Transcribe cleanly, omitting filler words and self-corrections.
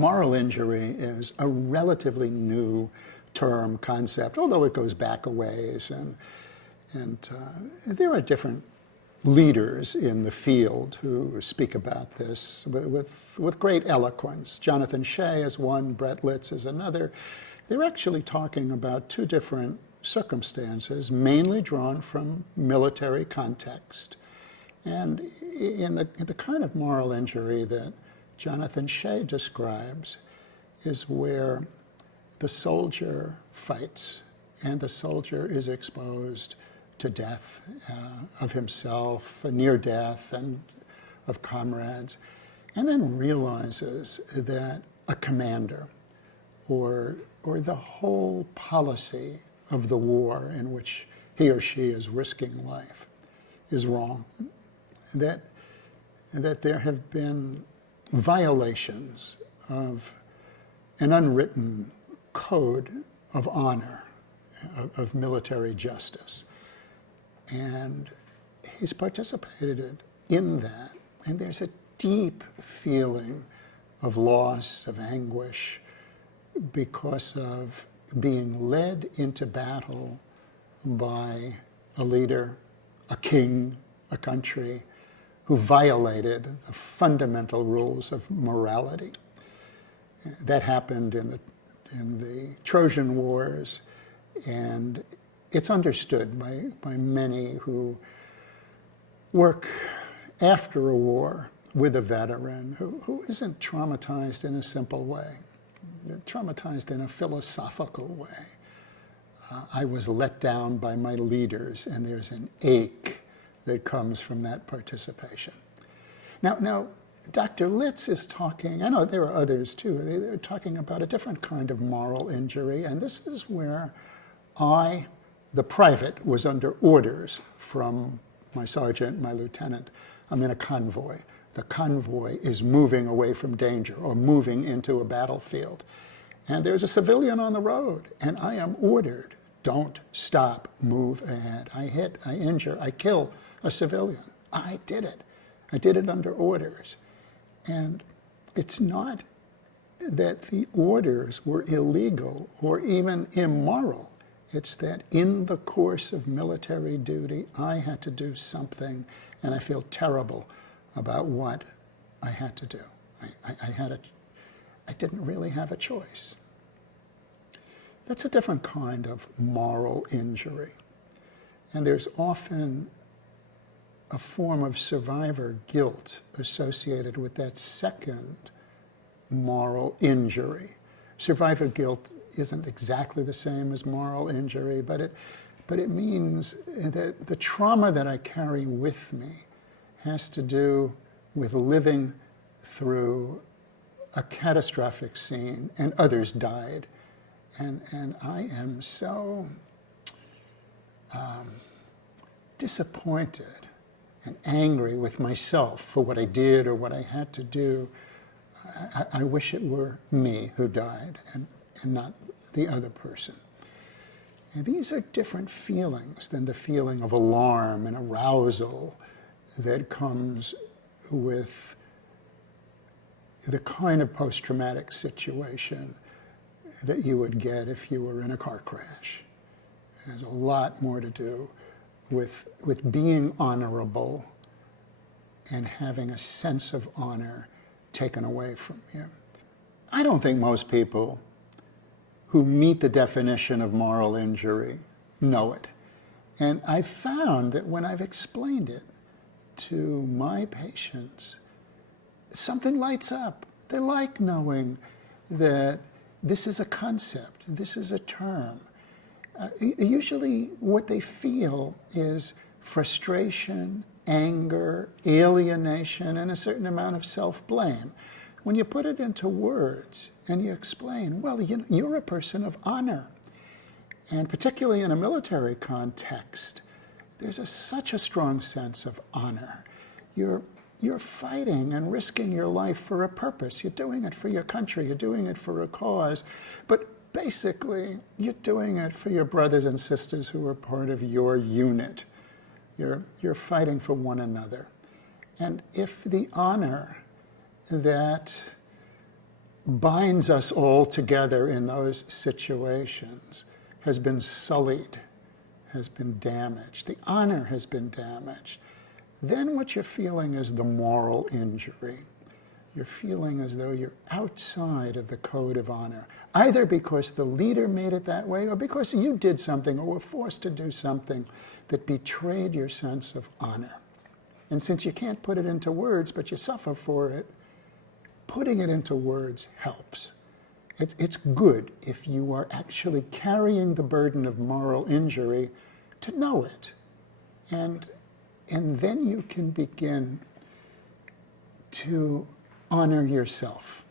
moral injury is a relatively new term, concept, although it goes back a ways. And there are different leaders in the field who speak about this with great eloquence. Jonathan Shea is one, Brett Litz is another. They're actually talking about two different circumstances, mainly drawn from military context. And in the kind of moral injury that Jonathan Shea describes is where the soldier fights and the soldier is exposed to death of himself, a near death, and of comrades, and then realizes that a commander or the whole policy of the war in which he or she is risking life is wrong, that there have been violations of an unwritten code of honor, of military justice. And he's participated in that. And there's a deep feeling of loss, of anguish, because of being led into battle by a leader, a king, a country, who violated the fundamental rules of morality. That happened in the Trojan Wars, and it's understood by many who work after a war with a veteran who isn't traumatized in a simple way. They're traumatized in a philosophical way. I was let down by my leaders, and there's an ache that comes from that participation. Now, Dr. Litz is talking, I know there are others too, they're talking about a different kind of moral injury, and this is where I, the private, was under orders from my sergeant, my lieutenant. I'm in a convoy. The convoy is moving away from danger or moving into a battlefield. And there's a civilian on the road, and I am ordered, don't stop, move ahead. I hit, I injure, I kill a civilian. I did it. I did it under orders. And it's not that the orders were illegal or even immoral. It's that in the course of military duty, I had to do something, and I feel terrible about what I had to do. I didn't really have a choice. That's a different kind of moral injury. And there's often a form of survivor guilt associated with that second moral injury. Survivor guilt isn't exactly the same as moral injury, but it means that the trauma that I carry with me has to do with living through a catastrophic scene and others died. And I am so disappointed and angry with myself for what I did or what I had to do. I wish it were me who died and not the other person. And these are different feelings than the feeling of alarm and arousal that comes with the kind of post-traumatic situation that you would get if you were in a car crash. It has a lot more to do with being honorable and having a sense of honor taken away from you. I don't think most people who meet the definition of moral injury know it. And I've found that when I've explained it to my patients, something lights up. They like knowing that this is a concept, this is a term. Usually what they feel is frustration, anger, alienation, and a certain amount of self-blame. When you put it into words and you explain, well, you're a person of honor. And particularly in a military context, there's such a strong sense of honor. You're fighting and risking your life for a purpose. You're doing it for your country. You're doing it for a cause. But basically, you're doing it for your brothers and sisters who are part of your unit. You're fighting for one another. And if the honor that binds us all together in those situations has been sullied, has been damaged. The honor has been damaged. Then what you're feeling is the moral injury. You're feeling as though you're outside of the code of honor, either because the leader made it that way or because you did something or were forced to do something that betrayed your sense of honor. And since you can't put it into words, but you suffer for it, putting it into words helps. It's good if you are actually carrying the burden of moral injury to know it. And then you can begin to honor yourself.